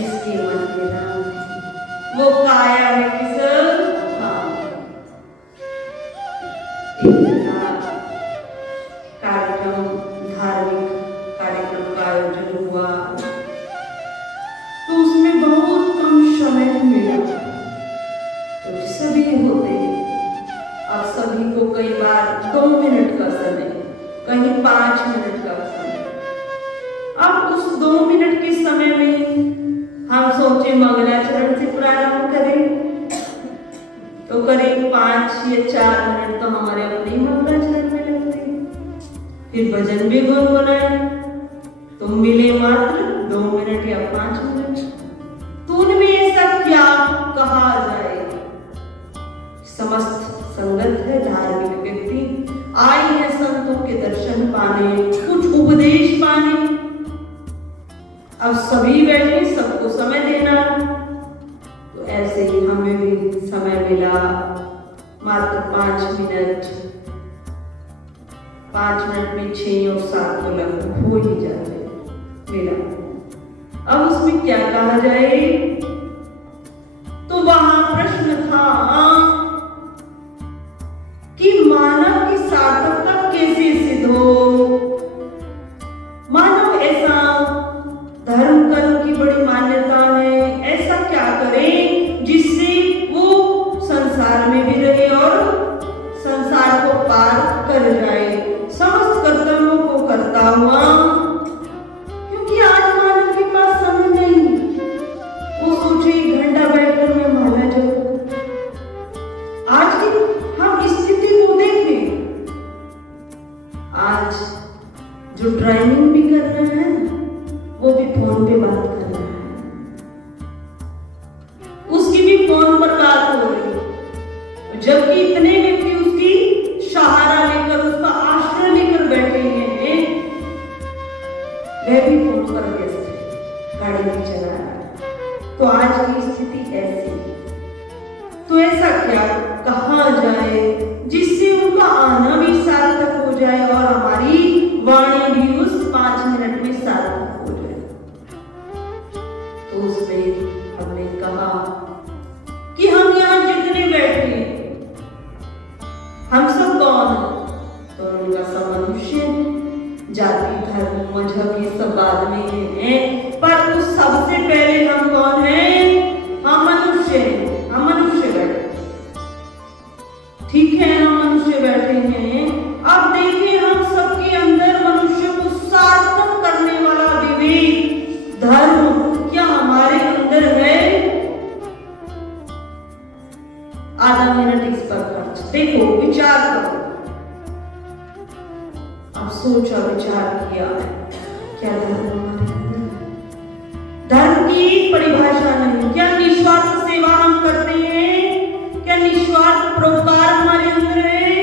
जिसके मन में राम है वो काया है किस धाम। कार्यक्रम, धार्मिक कार्यक्रम का आयोजन हुआ तो उसमें बहुत कम समय मिला। तो सभी होते हैं, अब सभी को कई बार 2 मिनट का समय, कहीं 5 मिनट का समय। अब उस 2 मिनट के समय में हम सोचे मंगलाचरण से प्रारंभ करें, तो करीब 5 या 4 मिनट तो हमारे अपने मंगलाचरण में लगते। फिर भजन भी गुनगुनाए तो मिले मात्र 2 मिनट या 5 मिनट। तो उनमें ऐसा क्या कहा जाए? समस्त संगत है, धार्मिक व्यक्ति आए हैं संतों के दर्शन पाने, कुछ उपदेश पाने। अब सभी बैठे, सबको समय देना, तो ऐसे ही हमें भी समय मिला मात्र 5 मिनट। 5 मिनट में 6 और 7 तो लगभग हो ही जाते मेरा। अब उसमें क्या कहा जाए? तो वहां प्रश्न था कि मानव की सार्थकता कैसे सिद्ध हो? मानव ऐसा धर्म कर्म की बड़ी मान्यता है, ऐसा क्या करे जिससे वो संसार में भी रहे और संसार को पार कर जाए, समस्त कर्तव्यों को करता हुआ। क्योंकि आज मानव के पास समय नहीं, वो सोचे 1 घंटा बैठकर मैं माला जपूं। आज की हम स्थिति को देखें, आज जो ड्राइविंग भी कर रहे हैं वो भी फोन पे बात कर रहा है, उसकी भी फोन पर बात हो रही है, जबकि इतने व्यक्ति उसकी सहारा लेकर, उसका आश्रय लेकर बैठे हैं, वह भी फोन पर व्यस्त है, गाड़ी भी चला रहा है। तो आज की स्थिति ऐसी। तो ऐसा क्या कहा जाए जिससे उनका आना भी सार्थक हो जाए और हमारी वाणी भी उस 5 मिनट में सार्थक हो जाए? तो उसमें हमने कहा कि हम यहाँ जितने बैठे हैं, हम सब कौन हैं? तो उनका सब मनुष्य, जाति धर्म मजहब ये सब बाद में है, पर उस सबसे पहले हम कौन हैं? हम मनुष्य हैं, हम मनुष्य बैठे। ठीक है, हम मनुष्य बैठे हैं। अब देखिए हम सबके अंदर मनुष्य को सार्थक करने वाला विवेक, धर्म क्या हमारे अंदर है? आधा मिनट इस पर खर्च, देखो, विचार करो। अब सोचा, विचार किया, क्या धर्म हमारे अंदर? धर्म की परिभाषा नहीं। क्या निस्वार्थ सेवा हम करते हैं? क्या निस्वार्थ परोपकार हमारे अंदर है?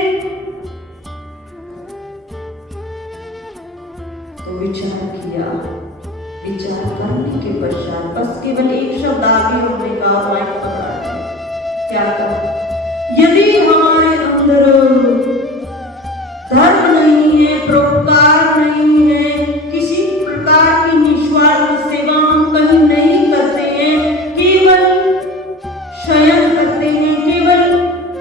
तो विचार किया, विचार करने के पश्चात बस केवल एक शब्द आगे हमने कहा, माइक पकड़ा। क्या कहा? यदि हमारे अंदर धर्म नहीं है, परोपकार नहीं है, किसी प्रकार की निस्वार्थ सेवा हम कहीं नहीं करते हैं, केवल शयन करते हैं, केवल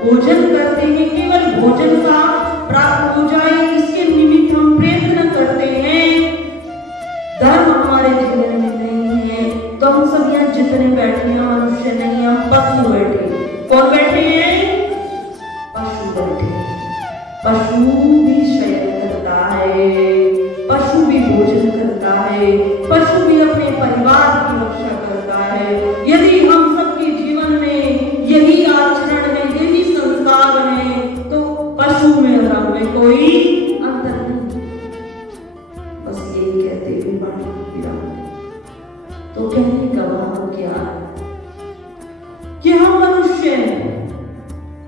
भोजन करते हैं, केवल भोजन का प्राप्त हो जाए इसके निमित्त हम प्रयत्न करते हैं, धर्म हमारे जीवन में नहीं है, तो हम सब यहाँ जितने बैठे हैं मनुष्य नहीं, हम पशु बैठे। कौन बैठे हैं? पशु बैठे। पशु भी शयन करता है, पशु भी भोजन करता है, पशु भी अपने परिवार की रक्षा करता है। यदि हम सबके जीवन में यही आचरण है, यही संस्कार है, तो पशु में और हम में कोई अंतर नहीं। बस यही कहते हुए वाणी विराम। तो कहने का भाव क्या है कि हम मनुष्य हैं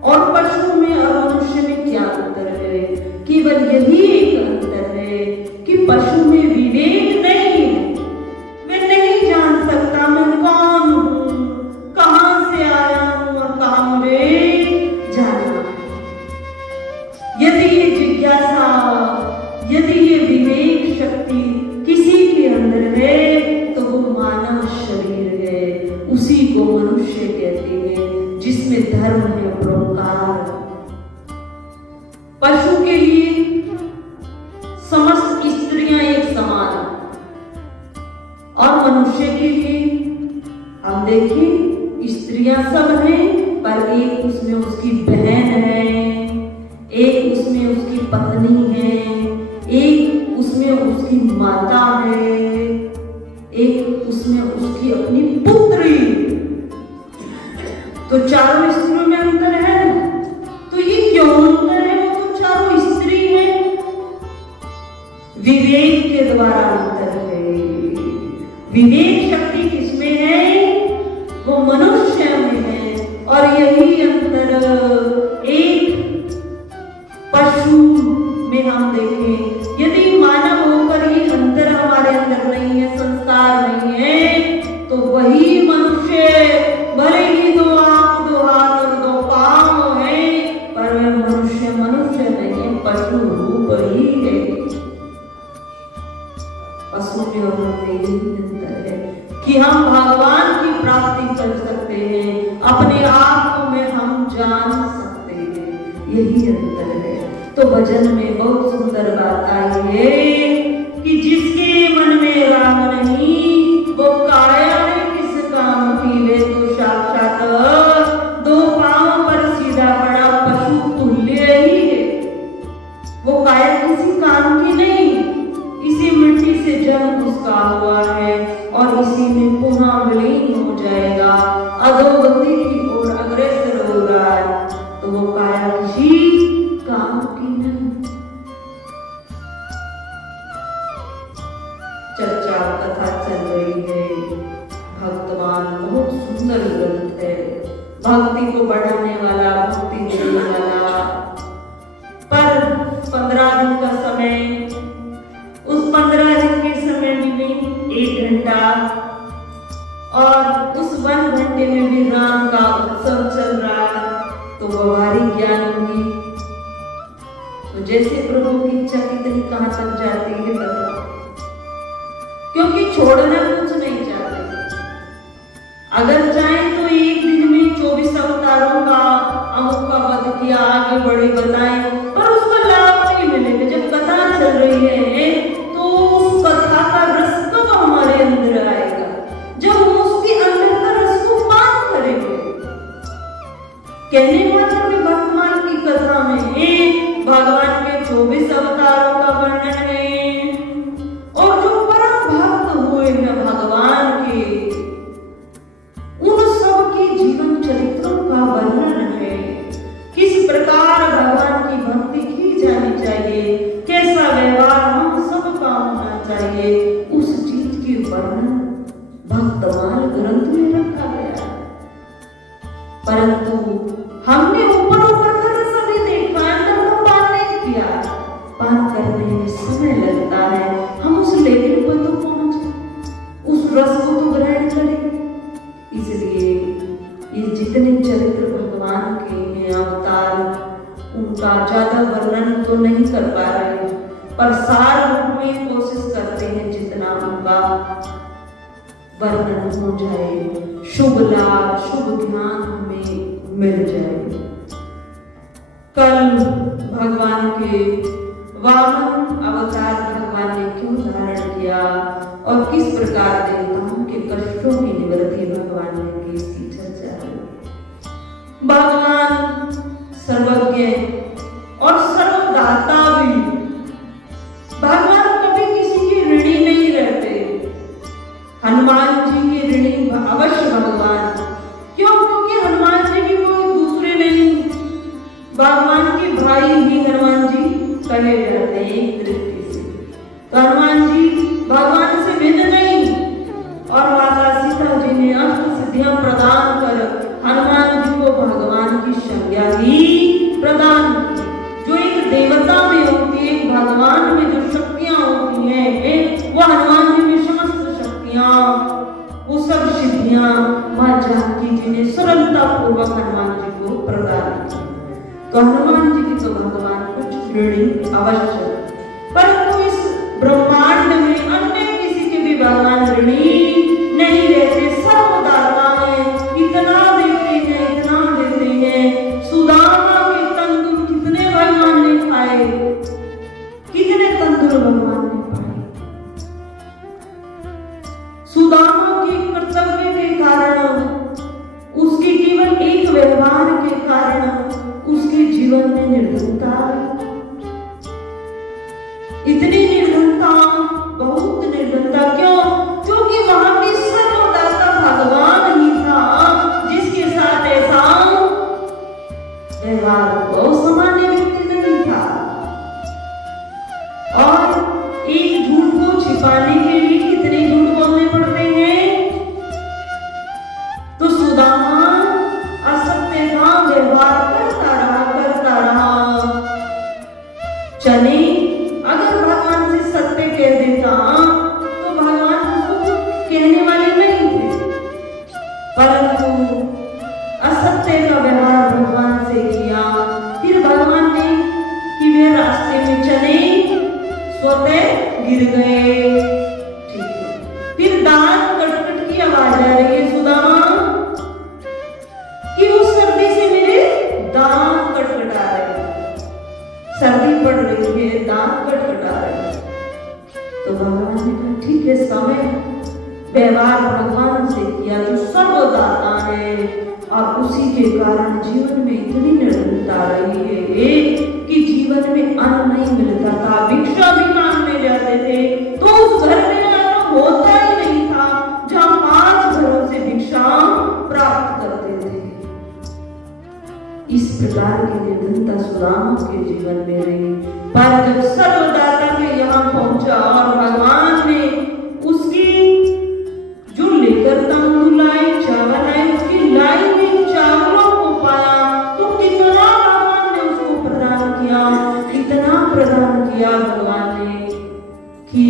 और पशु में और मनुष्य में क्या अंतर है? केवल यही एक अंतर है कि पशु में विवेक नहीं है। मैं नहीं जान सकता मैं कौन हूं, कहां से आया हूं और कहां मुझे जाना है। यदि ये जिज्ञासा, यदि ये विवेक शक्ति किसी के अंदर है तो वो मानव शरीर है। धर्म है परोपकार। पशु के लिए समस्त स्त्रियां एक समान और मनुष्य के लिए हम देखें स्त्रियां सब हैं, पर एक उसमें उसकी बहन है, एक उसमें उसकी पत्नी है, एक उसमें उसकी माता है, एक उसमें उसकी अपनी पुत्री। तो चारों स्त्रियों में अंतर है। तो ये क्यों अंतर है? वो तो चारों स्त्री में विवेक के द्वारा अंतर है। विवेक शक्ति किसमें है? वो मनुष्य में है। और यही अंतर एक पशु में हम देखें। यदि मानव होकर ये अंतर हमारे अंदर नहीं है, संस्कार नहीं है, तो वही मनुष्य भले ही दो आंख, दो हाथ और दो पांव है, पर वह मनुष्य मनुष्य नहीं है, पशु रूप ही है। पशु में और हमें यही अंतर है कि हम भगवान की प्राप्ति कर सकते हैं, अपने आप में हम जान सकते हैं, यही अंतर है। तो भजन में बहुत सुंदर बात आई है कि जिसके मन में राम नहीं, वो काया है किस काम की, वे तो साक्षात दो पांव पर सीधा पड़ा पशु तुल्य ही है। वो काया किसी काम की नहीं, इसी मिट्टी से जन्म उसका हुआ है और इसी में पुनः विलीन हो जाएगा, अधोगति की ओर अग्रसर हो रहा है। तो वो काया किसी काम की नहीं। चर्चा कथा चल रही है, भक्तवान बहुत सुंदर ग्रंथ है, भक्ति को बढ़ाने वाला, भक्ति देने वाला। पर 15 दिन का समय, उस 15 दिन के समय में 1 घंटा और उस 1 घंटे में भी राम का उत्सव चल रहा है, तो व्यवहारिक ज्ञान होगी। तो जैसे प्रभु की इच्छा कितनी कहां तक जाती है बताओ, क्योंकि छोड़ना कुछ नहीं चाहते। अगर चाहे तो एक दिन में 24 अवतारों का अमुक का वध किया, आगे बढ़े बताएं, पर उसका लाभ नहीं मिलेगा। जब कथा चल रही है तो उस कथा का रस कब हमारे अंदर आएगा? जब हम उसके अंदर का रस को पान करेंगे। कहने मात्र में भक्तमाल की कथा में भगवान के 24 अवतारों का वर्णन है और जो परम भक्त हुए हैं भगवान के, उन सब के जीवन चरित्रों का वर्णन है। किस प्रकार भगवान की भक्ति की जानी चाहिए, कैसा व्यवहार हम सब का होना चाहिए, उस चीज के वर्णन भक्तमाल ग्रंथ में रखा गया। परंतु हमने ऊपर ऊपर का रस अभी देखा, अंदर को पान नहीं किया। पान करने में समय लगता है, हम उस लेवल पर तो पहुंचे, उस रस को तो ग्रहण करें। इसलिए ये जितने चरित्र भगवान के हैं अवतार, उनका ज्यादा वर्णन तो नहीं कर पा रहे, पर सार रूप में कोशिश करते हैं जितना उनका वर्णन हो जाए, शुभ लाभ शुभ ज्ञान हमें मिल जाए। कल भगवान के वामन अवतार भगवान ने क्यों धारण किया और किस प्रकार देवताओं के कष्टों की निवृत्ति भगवान ने की, इसकी चर्चा है। भगवान सर्वज्ञ और सर्वदाता भी, भगवान कभी किसी के ऋणी नहीं रहते। हनुमान जी के ऋणी अवश्य भगवान, क्यों? क्योंकि हनुमान जी भी कोई दूसरे नहीं, भगवान के भाई ही हनुमान जी कहे जाते हैं एक दृष्टि से। तो हनुमान जी भगवान से भिन्न नहीं, और माता सीता जी ने अष्ट सिद्धियां प्रदान कर हनुमान जी को भगवान की संज्ञा ही प्रदान की। जो एक देवता में होती है, एक भगवान में जो शक्तियां होती हैं, वो हनुमान जी में समस्त शक्तियां, वो सब सिद्धियां मां जानकी जी ने सरलता पूर्वक हनुमान जी को प्रदान की। तो हनुमान जी की तो भगवान कुछ ऋणी अवश्य, परंतु इस ब्रह्मांड में अन्य किसी के भी भगवान ऋणी नहीं रहते, सर्वदाता है। इतना देते हैं, इतना देते हैं के कर्तव्य के कारण, उसके केवल एक व्यवहार के कारण उसके जीवन में निर्धनता आई। इतनी निर्धनता, बहुत निर्धनता। क्यों? क्योंकि वहां पे सर्वदाता भगवान ही था, जिसके साथ ऐसा व्यवहार वो सामान्य व्यक्ति नहीं था। और एक झूठ को छिपाने के लिए कितने झूठ बोलने पड़ते हैं। तो सुदामा असत्य का व्यवहार करता रहा। चले अगर भगवान से सत्य कह देता तो भगवान उसको कहने वाले नहीं थे, परंतु असत्य का व्यवहार भगवान से किया। फिर भगवान ने कि वे रास्ते में चले, स्वतः गिर गए। ठीक है। फिर दांत कटकट की आवाज आ रही है सुदामा कि उस सर्दी से मेरे दांत कटकटा रहे हैं, सर्दी पड़ रही है, दांत कटकटा रहे हैं। तो भगवान ने कहा ठीक है, समय व्यवहार भगवान से किया जो सर्वदाता है, और उसी के कारण जीवन में इतनी निर्धनता रही है कि जीवन में अन्न नहीं मिलता था। भिक्षा भी मांगने जाते थे तो उस घर में अन्न होता ही नहीं था जहां 5 घरों से भिक्षा प्राप्त करते थे। इस प्रकार की निर्धनता सुदामा के जीवन में रही। पर जब सर्वदाता के यहाँ पहुंचा और भगवान ने उसकी जो लेकर तंबू लाए, चावल आए, उसकी लाई हुई चावलों को पाया तो कितना भगवान ने उसको प्रदान किया, इतना प्रदान किया भगवान ने कि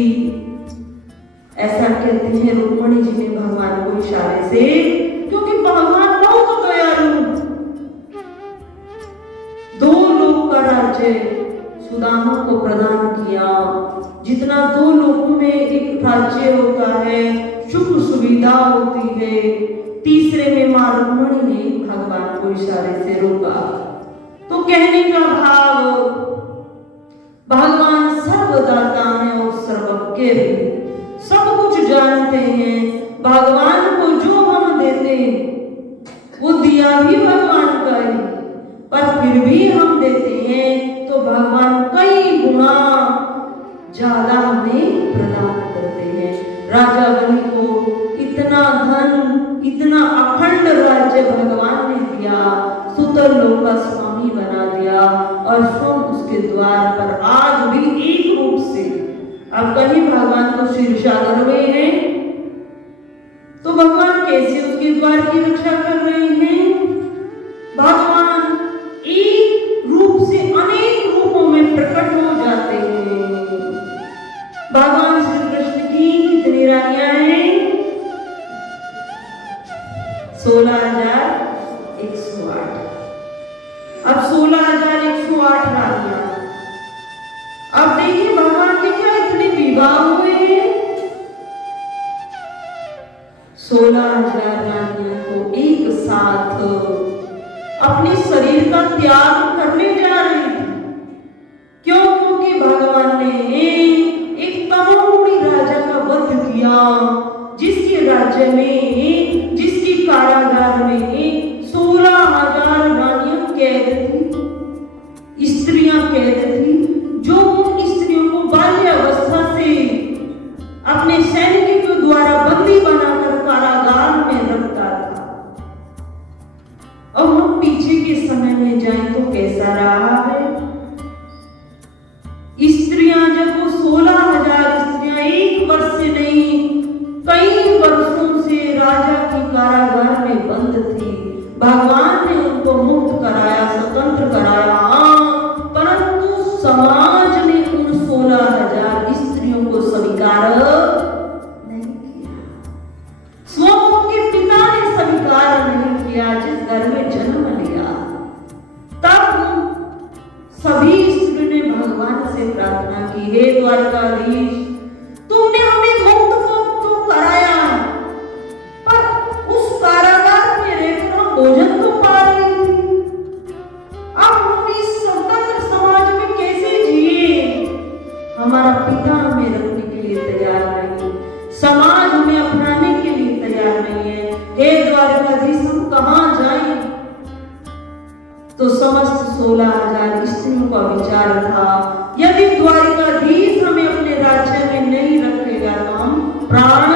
ऐसा कहते हैं रुक्मणी जी ने भगवान को इशारे से, क्योंकि भगवान बहुत दयालु, 2 लोक का राज्य सुदामा को प्रदान किया। जितना 2 लोकों में एक राज्य होता है, सुख सुविधा होती है, तीसरे में मां रुक्मणी ने भगवान को इशारे से रोका। तो कहने का भाव, भगवान सर्वदाता है और सर्वज्ञ भी, सब कुछ जानते हैं। भगवान को जो हम देते वो दिया भी भगवान का ही, पर फिर भी हम देते हैं तो भगवान कई गुना ज्यादा हमें प्रदान करते हैं। राजा बलि को इतना धन, इतना अखंड राज्य भगवान ने दिया, सुतर लोक का स्वामी बना दिया और स्वयं उसके द्वार पर आज भी एक रूप से, अब कहीं भगवान तो क्षीरसागर में हैं, तो भगवान कैसे उसके द्वार की रक्षा कर रहे हैं। भगवान एक रूप से अनेक रूपों में प्रकट हो जाते हैं। भगवान श्री कृष्ण की कितनी रानियां हैं? 16,108। अब 16,108 रानियां। अब देखिए भगवान के क्या इतने विवाह हुए हैं। 16,000 रानियों को एक साथ अपने शरीर का त्याग करने जा रही थी। क्यों? क्योंकि भगवान ने एक तमोगुणी राजा का वध किया, जिसके राज्य में, जिसकी कारागार में 16,000 रानियां कैद थी, स्त्रियां कैद थी, जो उन स्त्रियों को बाल्यावस्था से अपने सैनिकों के द्वारा बंदी बनाकर कारागार में रखता था। अब हम पीछे के समय में जाएं तो कैसा रहा है। स्त्रियां जब वो 16,000 स्त्रियां एक वर्ष से नहीं, कई वर्षों से राजा की कारागार में बंद थी, भगवान ने उनको मुक्त कराया, स्वतंत्र कराया, परंतु समाज ने उन 16,000 स्त्रियों को स्वीकार नहीं किया। स्वयं के पिता ने स्वीकार नहीं किया। जिस घर में जन्म लिया, तब सभी स्त्रियों ने भगवान से प्रार्थना की, हे द्वारकाधीश, तुमने हमें मुक्त तो कराया, पर उस कारागार में रहकर हम भोजन तो पा रहे थे। अब हम इस स्वतंत्र समाज में कैसे जिए? हमारा पिता हमें रखने के लिए तैयार नहीं, समाज हमें अपनाने के लिए तैयार तो समस्त 16,000 स्त्रियों का विचार था, यदि द्वारिकाधीश हमें अपने राज्य में नहीं रखेगा तो हम प्राण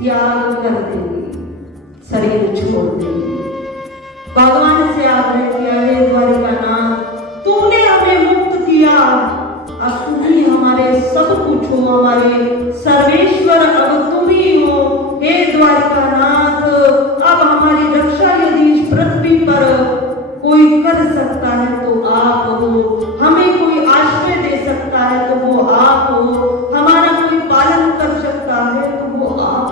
त्याग कर देंगे, शरीर छोड़ देंगे। भगवान से आग्रह किया, हे द्वारिकानाथ, तूने हमें मुक्त किया, अब तुम ही हमारे सब कुछ हो, हमारे सर्वेश्वर अब तुम ही हो। हे द्वारिकानाथ, अब हमारी रक्षा यदि इस पृथ्वी पर कोई कर सकता है तो आप हो, हमें कोई आश्रय दे सकता है तो वो आप हो, हमारा कोई पालन कर सकता है तो वो आप।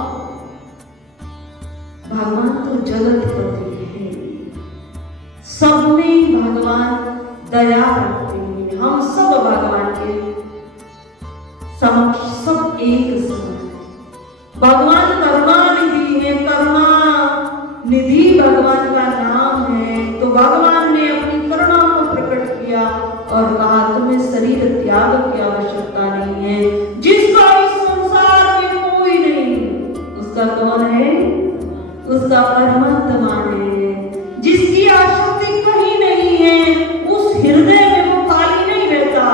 भगवान तो जगतपति है, सब में भगवान दया रखते हैं, हम सब भगवान के समक्ष सब एक समान। भगवान करुणा निधि है, करुणा निधि भगवान का नाम है। तो भगवान ने अपनी करुणा को प्रकट किया और कहा, तुम्हें शरीर त्याग की आवश्यकता नहीं है, जिसका इस संसार में कोई नहीं, उसका कौन है? उसका परमात्मा है, जिसकी आसक्ति कहीं नहीं है, उस हृदय में वो खाली नहीं रहता।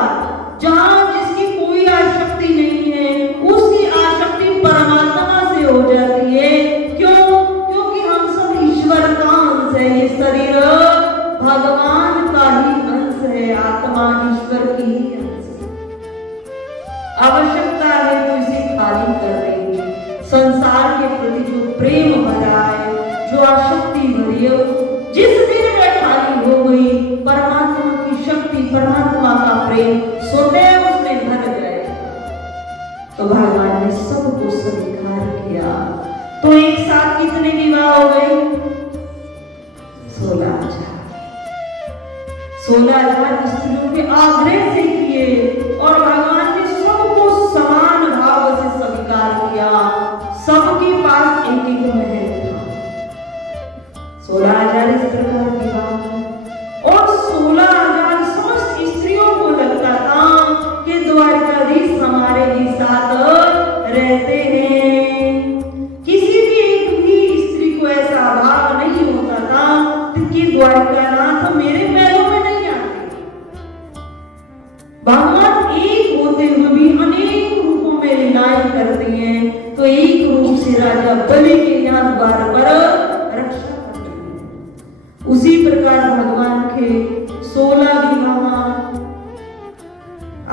जहां जिसकी कोई आसक्ति नहीं है, उसकी आसक्ति परमात्मा से हो जाती है। क्यों? क्योंकि हम सब ईश्वर का अंश है, ये शरीर भगवान का ही अंश है, आत्मा ईश्वर की ही अंश है। आवश्यकता है तो इसे खाली कर देंगे। संसार के प्रति जो प्रेम भरा है, जो आसक्ति भरी है, जिस दिन में खाली हो गई, परमात्मा की शक्ति, परमात्मा का प्रेम स्वतः उसमें भर जाएगा। तो भगवान ने सबको स्वीकार किया। तो एक साथ कितने विवाह हो गए? 16,000। 16,000 स्त्रियों के आग्रह से किए और भगवान ने सबको समान भाव से स्वीकार किया। सबके पास एक एक महल था। 16,000 इस प्रकार विवाह और 16,000 समस्त स्त्रियों को लगता था कि द्वारिकाधीश हमारे ही साथ रहते हैं। किसी भी एक भी स्त्री को ऐसा भाव नहीं होता था कि द्वारिकानाथ मेरे महलों में नहीं आते। भगवान एक होते हुए भी अनेक रूपों में लीलाएं करते हैं। तो एक रूप से राजा बलि के यहाँ द्वार पर रक्षा करते हैं। उसी प्रकार भगवान के 16 विवाह,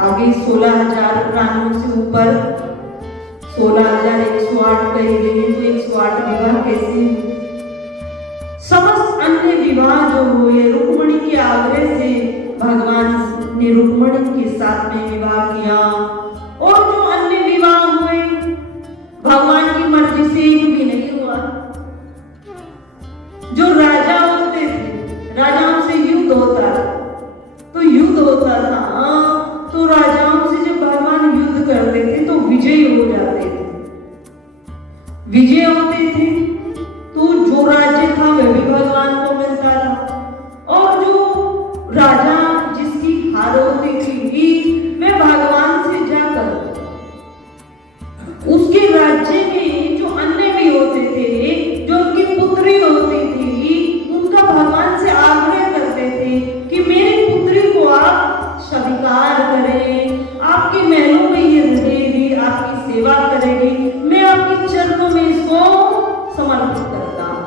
आगे 16,000 प्राणों से ऊपर 16,108 कहे गए, तो 108 विवाह कैसे? समस्त अन्य विवाह जो हुए रुक्मिणी के आग्रह से भगवान ने रुक्मिणी के साथ में विवाह किया। और जो अन्य विवाह हुए भगवान की मर्जी से एक भी नहीं हुआ। जो राजा होते थे, राजाओं से युद्ध होता था, तो युद्ध होता था, तो राजाओं से जब भगवान युद्ध करते थे तो विजय हो जाते थे। विजय होते थे तो जो राज्य था वह भी भगवान को मिलता था और जो राजा जिसकी हार होती थी वह भगवान से जाकर उसके राज्य में जो अन्य भी होते थे, जो उनकी पुत्री होती थी, उनका भगवान से आग्रह करते थे कि मेरी पुत्री को आप स्वीकार करें, आपके महलों में ये रहेगी, आपकी सेवा करेगी, मैं आपके चरणों में इसको समर्पित करता हूं।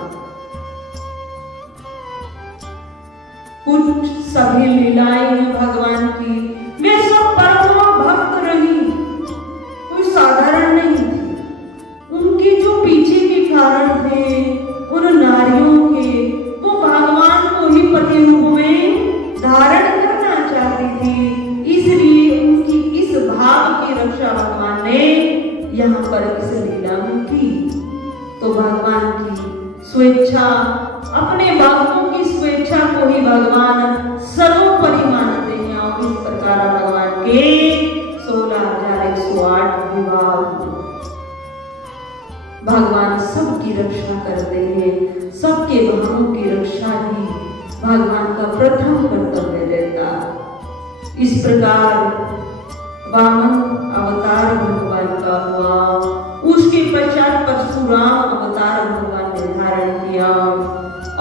कुछ सभी लीलाएं हैं भगवान की, वे सब परम भक्त रही, कोई साधारण नहीं थी। उनके जो पीछे के कारण थे उन नारियों के, वो भगवान को ही पति रूप में धारण करना चाहती थी। इसलिए उनकी इस भाव की रक्षा भगवान ने यहाँ पर इस लीला में की। तो भगवान की स्वेच्छा, अपने भक्तों की स्वेच्छा को ही भगवान सर्वोपरि मानते हैं और इस प्रकार भगवान के 16,108 विवाह। भगवान सबकी रक्षा करते हैं, सबके भावों की रक्षा ही भगवान का प्रथम कर्तव्य रहता। इस प्रकार वामन अवतार भगवान का हुआ, उसके पश्चात परशुराम अवतार भगवान ने धारण किया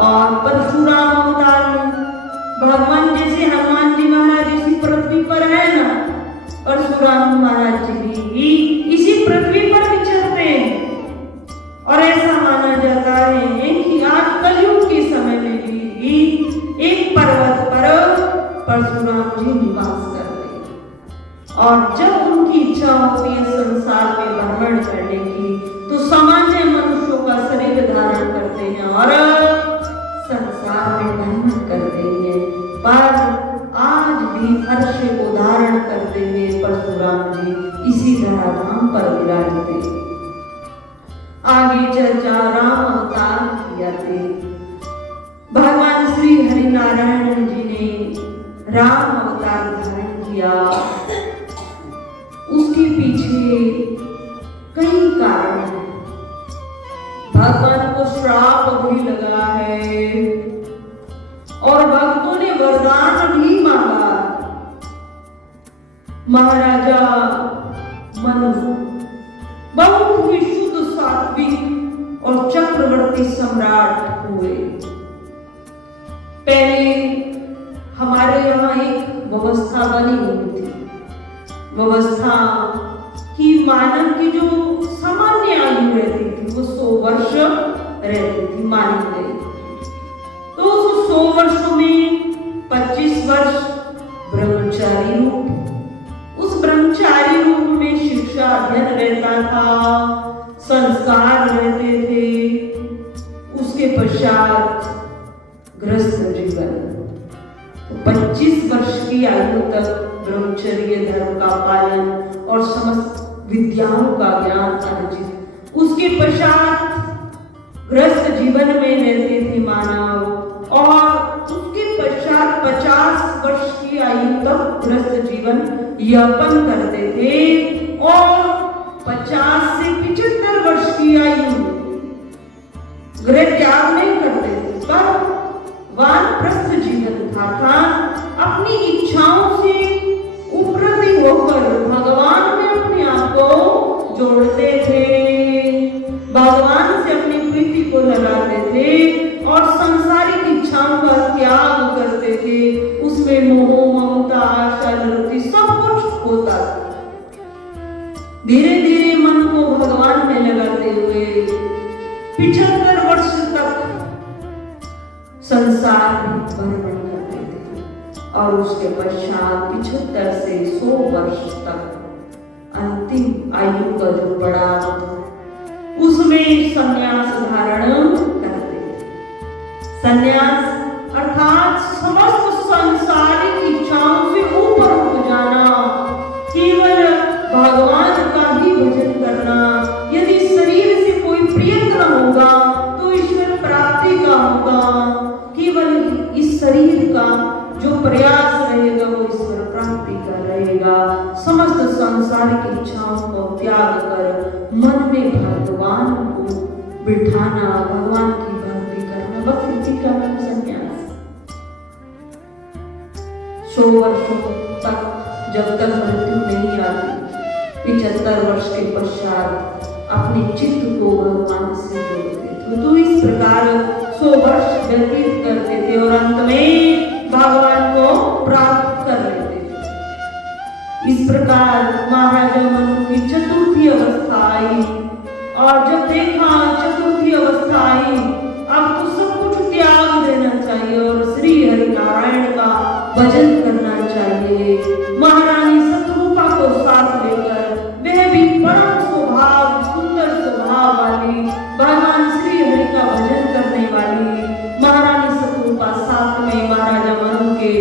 और परशुराम अवतार में भगवान जैसे हनुमान जी महाराज इसी पृथ्वी पर है ना, परशुराम महाराज जी भी इसी पृथ्वी पर विचरते हैं। और ऐसा माना जाता है कि आज कलयुग के समय में भी एक पर्वत पर परशुराम जी निवास करते हैं। और जब उनकी इच्छा होती है संसार में भ्रमण करने की, तो सामान्य मनुष्यों का शरीर धारण करते हैं और संसार में भ्रमण करते हैं। पर आज भी हर्ष को धारण करते हुए परशुराम जी इसी धराधाम पर विराजते हैं। आगे चर्चा राम अवतार किया थे। भगवान श्री हरिनारायण जी ने राम अवतार धारण किया। उसके पीछे कई कारण हैं। भगवान को श्राप भी लगा है और भक्तों ने वरदान भी मांगा। महाराजा मनु बहुत ही शुद्ध सात्विक और चक्रवर्ती सम्राट हुए। पहले हमारे यहाँ एक व्यवस्था बनी हुई थी। व्यवस्था की मानव की जो सामान्य आयु रहती थी वो 100 वर्ष रहती थी, मानी गई। तो उस 100 वर्षों में 25 वर्ष ब्रह्मचारी रूप, उस ब्रह्मचारी रूप में शिक्षा अध्ययन रहता था, संस्कार रहते थे। उसके पश्चात गृहस्थ जीवन। तो 25 वर्ष की आयु तक ब्रह्मचर्य धर्म का पालन और समस्त विद्याओं का ज्ञान अर्जित। उसके पश्चात गृहस्थ जीवन में रहते थे मानव, और उसके पश्चात 50 वर्ष की आयु तक गृहस्थ जीवन यापन करते थे। और 50 से 75 वर्ष की आयु गृह त्याग नहीं करते थे, पर वानप्रस्थ जीवन था। अपनी इच्छाओं से उपरति होकर भगवान में अपने आप को जोड़ते थे, भगवान से अपनी प्रीति को लगाते थे और सांसारिक इच्छाओं का त्याग करते थे। उसमें मोह, ममता, आशा, निवृत्ति सब कुछ होता था। धीरे धीरे मन को भगवान में लगाते हुए 75 वर्ष तक संसार में भ्रमण करते थे। और उसके पश्चात 75 से 100 वर्ष तक अंतिम आयु का जो पड़ाव, उसमें संन्यास धारण करते थे। संन्यास अर्थात समस्त सांसारिक इच्छाओं से ऊपर उठ जाना, केवल भगवान का ही भजन करना। यदि शरीर से कोई प्रयत्न होगा तो ईश्वर प्राप्ति का होगा। केवल इस शरीर का जो प्रयास रहेगा वो ईश्वर प्राप्ति का रहेगा। समस्त सांसारिक इच्छाओं को त्याग कर मन में भगवान को बिठाना, भगवान की भक्ति करना, बस इसी का नाम संन्यास। 100 वर्षों तक जब तक मृत्यु नहीं आती, 75 वर्ष के पश्चात अपने चित्त को भगवान से जोड़ते थे। तो इस प्रकार 100 वर्ष व्यतीत करते थे और अंत में भगवान को प्राप्त कर लेते थे। इस प्रकार महाराजा मनु की चतुर्थी अवस्था आई। और जब देखा चतुर्थी अवस्था आई, अब तो सब कुछ त्याग देना चाहिए और श्री हरि नारायण का भजन करना चाहिए। महारानी शत्रुपा को साथ लेकर, वह भी परम स्वभाव, सुंदर स्वभाव वाली, भगवान श्री हरि का भजन करने वाली महारानी शत्रुपा साथ में महाराजा मनु के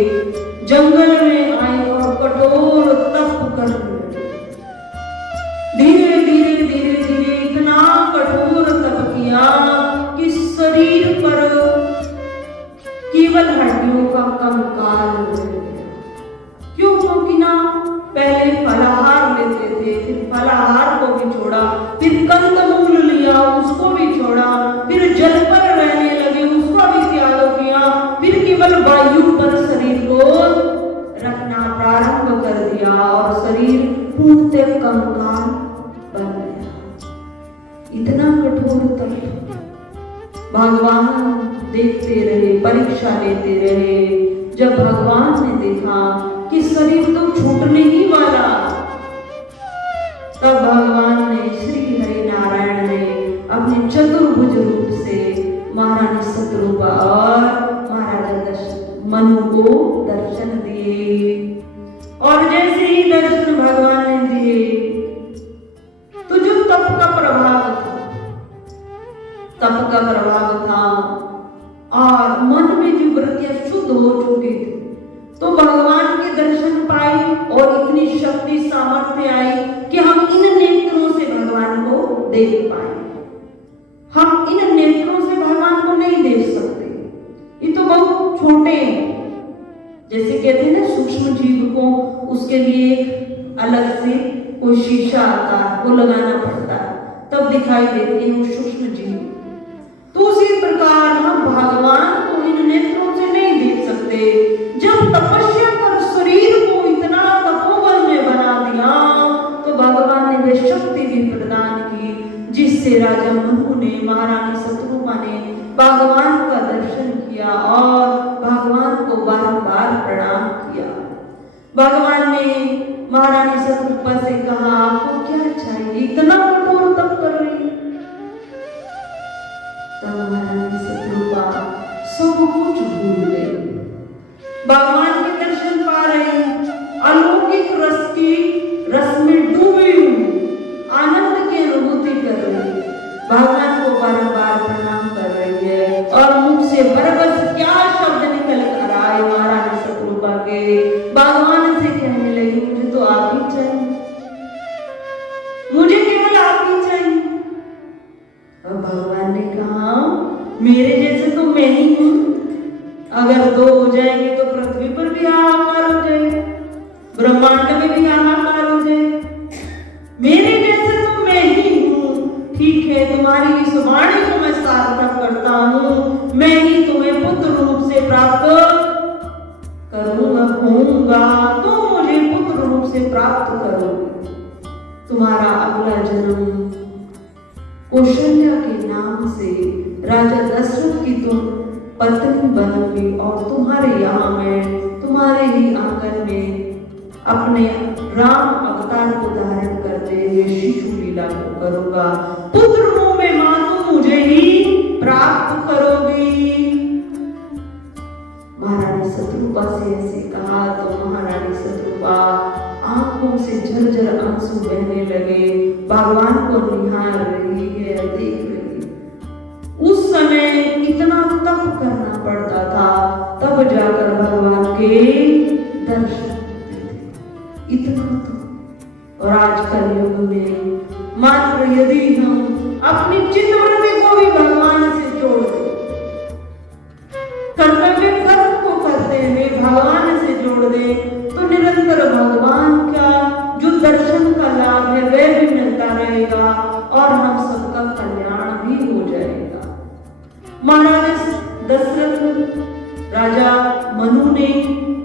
जंगल में आई और कठोर तप कर धीरे धीरे धीरे धीरे इतना कठोर तप किया कि शरीर पर केवल हड्डियों का कंकाल रह गया। क्यों? क्योंकि ना पहले फलाहार लेते थे, फिर फलाहार को भी छोड़ा, फिर कंदमूल लिया, उसको भी छोड़ा, फिर जल पर रहने लगे, उसको भी त्याग किया, फिर केवल वायु पर शरीर को रखना प्रारंभ कर दिया और शरीर पूर्णतः कंकाल बन गया। इतना कठोर तप भगवान देखते रहे, परीक्षा लेते रहे। जब भगवान ने देखा कि शरीर तो छूटने ही वाला, तब भगवान ने श्री हरि नारायण ने अपने चतुर्भुज रूप से महारानी शतरूपा और महाराजा मनु को दर्शन दिए। और जैसे ही दर्शन भगवान ने दिए तो जो तप का प्रभाव था और मन में जो वृत्तियां शुद्ध हो चुकी थी, तो भगवान के दर्शन पाई और इतनी शक्ति सामर्थ्य आई कि हम इन नेत्रों से भगवान को देख पाए। हम इन नेत्रों से भगवान को नहीं देख सकते, ये तो बहुत छोटे हैं। जैसे कहते हैं ना, सूक्ष्म जीव को उसके लिए अलग से कोई शीशा आता है, वो लगाना पड़ता है, तब दिखाई देते हैं वो सूक्ष्म जीव। तो उसी प्रकार हम भगवान को इन नेत्रों से नहीं देख सकते। जब तपस्या कर शरीर को इतना तपोबल में बना दिया, तो भगवान ने वे शक्ति भी प्रदान की, जिससे राजा मनु ने, महारानी शतरूपा ने भगवान का दर्शन किया और भगवान को बारंबार प्रणाम किया। भगवान ने महारानी शतरूपा से कहा, आपको क्या चाहिए, इतना कठोर तप कर रही है? तब महारानी शतरूपा सब कुछ भूल गई, भगवान के दर्शन पा रही, अलौकिक रस में डूबी हुई, आनंद की अनुभूति कर रही है, भगवान को बारंबार प्रणाम कर रही है और मुख से बरबस क्या शब्द निकल कर आए महारानी शतरूपा के, भगवान से कहने लगी, मुझे तो आप ही चाहिए, मुझे केवल आप ही चाहिए। और भगवान ने कहा, मेरे जैसे तो मैं ही हूं, अगर दो हो जाएंगे तो पृथ्वी पर भी हाहाकार हो जाएगा, ब्रह्मांड में भी हाहाकार हो जाएगा, मेरे जैसे तो मैं ही हूं। ठीक है, तुम्हारी इस वाणी को मैं सार्थक करता हूं, मैं ही तुम्हें पुत्र रूप से प्राप्त होऊंगा, तुम मुझे पुत्र रूप से प्राप्त करोगे। तुम्हारा अगला जन्म कौशल्या के नाम से राजा दशरथ की तुम पत्नी बनोगी और तुम्हारे यहाँ मैं तुम्हारे ही आंगन में अपने राम अवतार को धारण करते हुए शिशु लीला को करूंगा, पुत्र रूप में मां तुम मुझे ही प्राप्त करोगी। महारानी शतरूपा से ऐसे कहा तो महारानी शतरूपा आंखों से झरझर आंसू बहने लगे, भगवान को निहार रही है, देख रही है। उस समय इतना तप करना पड़ता था, तब जाकर भगवान के दर्शन इतना तो। और आजकल युग में मात्र यदि हम अपनी चित्तवृत्ति को भी भगवान से जोड़ दें, कर्तव्य कर्म को करते हुए भगवान से जोड़ दें, तो निरंतर भगवान का जो दर्शन का लाभ है वह भी मिलता रहेगा और हम सबका कल्याण भी हो जाएगा। महाराज दशरथ राजा मनु ने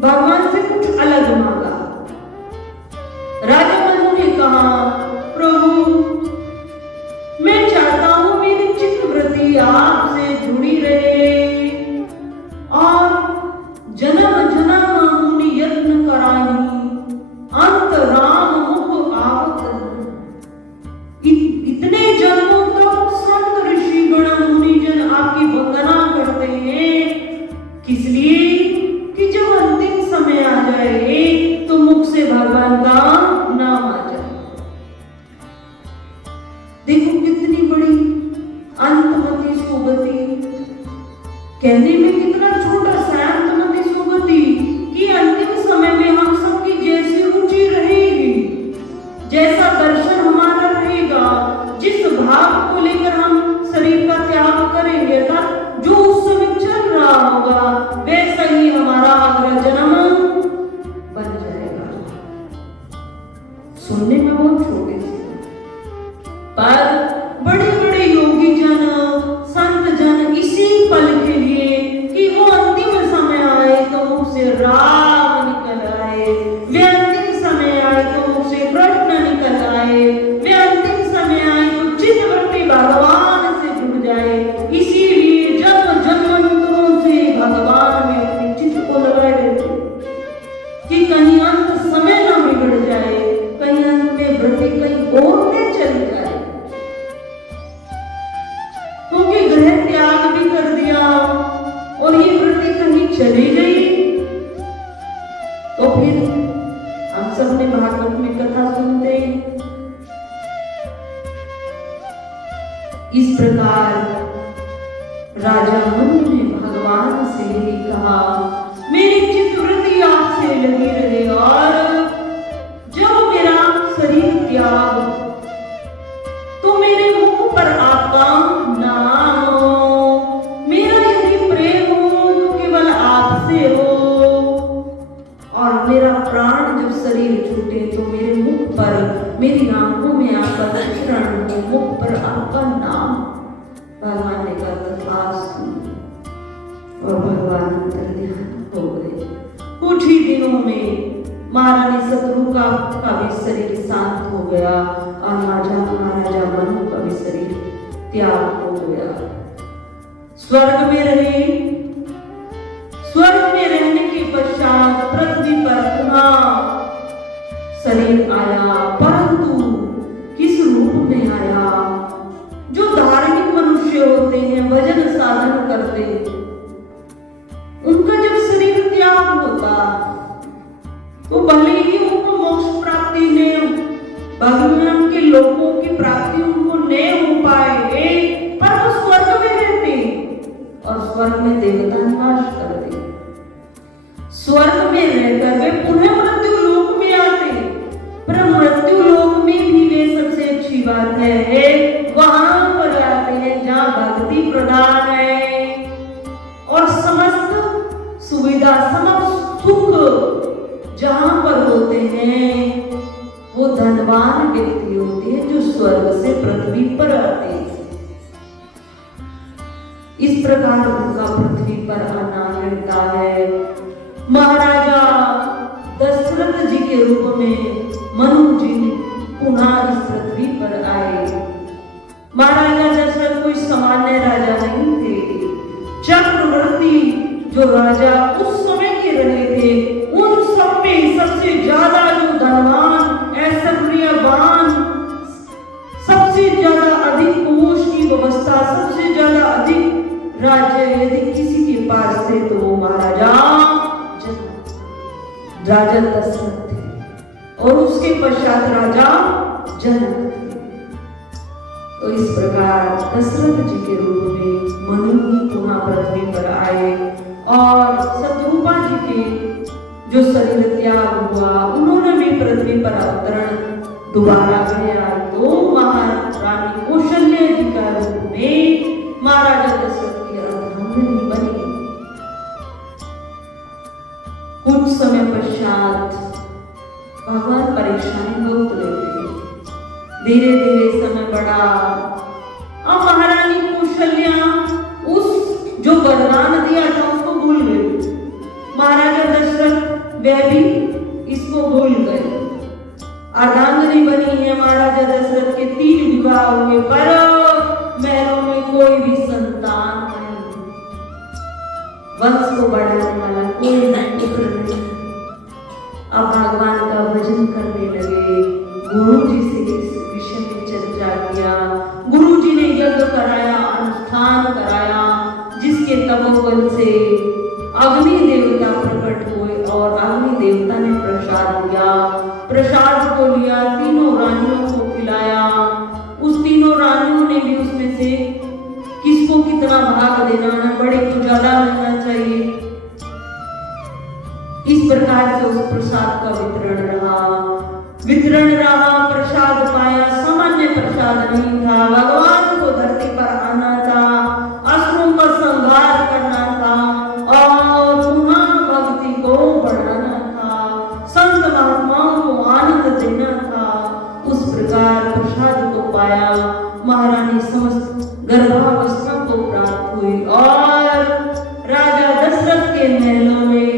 भगवान से कुछ अलग मांगा। राजा मनु ने कहा, प्रभु मैं चाहता हूं मेरी चित्तवृत्ति आपसे जुड़ी रहे और जन्म जन्म मुनि यत्न कराई अंत राम मुख आवत। इतने जन्मों तक संत ऋषि गण मुनि जन आपकी वंदना करते हैं, किस लिए कि जब अंतिम समय आ जाए तो मुख से भगवान का नाम आ जाए। देखो कितनी बड़ी अंतमति सुगति, कहने में कितना छोटा सा अंतमति सुगति कि अंतिम समय में हम सबकी जैसी रुचि रहेगी, जैसा दर्शन हमारा रहेगा, जिस भाव को लेकर हम शरीर का त्याग करेंगे था, जो उस समय चल रहा होगा वैसा ही हमारा अगला जन्म बन जाएगा। सुनने में बहुत छोटे से, पर बड़े बड़े योगी जन संत जन इसी पल के लिए कि भी कर दिया और ये वृत्ति कहीं चली गई, तो फिर हम सब ने भागवत में कथा सुनते। इस प्रकार राजा मनु ने भगवान से यही कहा, मेरी चित्तवृत्ति आपसे लगी रहे और जब मेरा शरीर त्याग तो मेरे मुख पर आपका नाम हो, मेरा यदि प्रेम हो तो केवल आपसे हो, और मेरा प्राण जब शरीर छूटे तो मेरे मुख पर, मेरी आंखों में आपका चित्रण हो, मुख पर आपका नाम। भगवान ने कहा तथास्तु, और भगवान अंतर्ध्यान हो गए। कुछ ही दिनों में महारानी शत्रुका का भी शरीर शांत हो गया और महाराजा मनु का भी शरीर त्याग हो गया। स्वर्ग में रहे। स्वर्ग में रहने के पश्चात पृथ्वी पर पुनः शरीर आया, परंतु किस रूप में आया? जो धार्मिक मनुष्य होते हैं, भजन साधन करते, उनका जब शरीर त्याग होता तो भले ही उनको मोक्ष प्राप्ति ने, भगवान के लोगों की प्राप्ति उनको नहीं हो पाए, पर वो स्वर्ग में रहते और स्वर्ग में देवता निवास करते। स्वर्ग में रहकर वे पुनः मृत्यु लोक में आते, पर मृत्यु लोक में भी वे सबसे अच्छी बात है वहां पर आते हैं जहाँ भक्ति प्रधान है और समस्त सुविधा, समस्त सुख जहां पर होते हैं, वो धनवान व्यक्ति होते हैं जो स्वर्ग से पृथ्वी पर आते हैं। इस प्रकार उनका पृथ्वी पर आना रहता है। महाराजा दशरथ जी के रूप में मनु जी पुनः इस पृथ्वी पर आए। महाराजा दशरथ कोई सामान्य राजा नहीं थे। चक्रवर्ती जो राजा उस समय के रहे थे, उन सब में सबसे ज्यादा जो धनवान, ऐश्वर्यवान, सबसे ज्यादा अधिक कोष की व्यवस्था, सबसे ज्यादा अधिक राज्य यदि किसी के पास थे तो वो महाराजा दशरथ थे और उसके पश्चात राजा जनक थे। तो इस प्रकार दशरथ जी के रूप में मनु पुनः पृथ्वी पर आए और शत्रुपा जी के जो शरीर त्याग हुआ, उन्होंने भी पृथ्वी पर अवतरण दोबारा किया। तो महारानी कौशल्या जी का रूप में महाराजा दशरथ की अर्धांगिनी बनी। कुछ समय पश्चात भगवान परीक्षाएं बहुत लेते, धीरे धीरे समय बढ़ा। अब महारानी कौशल्या उस जो वरदान दिया था उसको भूल गई। महाराजा दशरथ वे भी इसको भूल गए। अर्धांगिनी बनी है महाराजा दशरथ के 3 विवाह हुए, पर महलों में कोई भी संतान नहीं, वंश को बढ़ाने वाला कोई पुत्र नहीं। अब भगवान का भजन करने लगे। गुरु जी से इस विषय में चर्चा किया। गुरु जी ने यज्ञ कराया, अनुष्ठान कराया, जिसके तपोबल से अग्नि देवता प्रकट हुए और अग्नि देवता ने प्रसाद दिया। प्रसाद को लिया, तीनों रानियों को खिलाया। उस तीनों रानियों ने भी उसमें से किसको कितना भाग देना है, बड़े को ज्यादा मिलना चाहिए। इस प्रकार से उस प्रसाद का वितरण रहा, प्रसाद पाया। सामान्य प्रसाद नहीं था, भगवान को धरती पर आना था, असुरों का संहार करना था और पुनः भक्ति को बढ़ाना था, संत महात्माओं को आनंद देना था। उस प्रकार प्रसाद को पाया। महारानी समस्त गर्भावस्था को प्राप्त हुई और राजा दशरथ के महलों में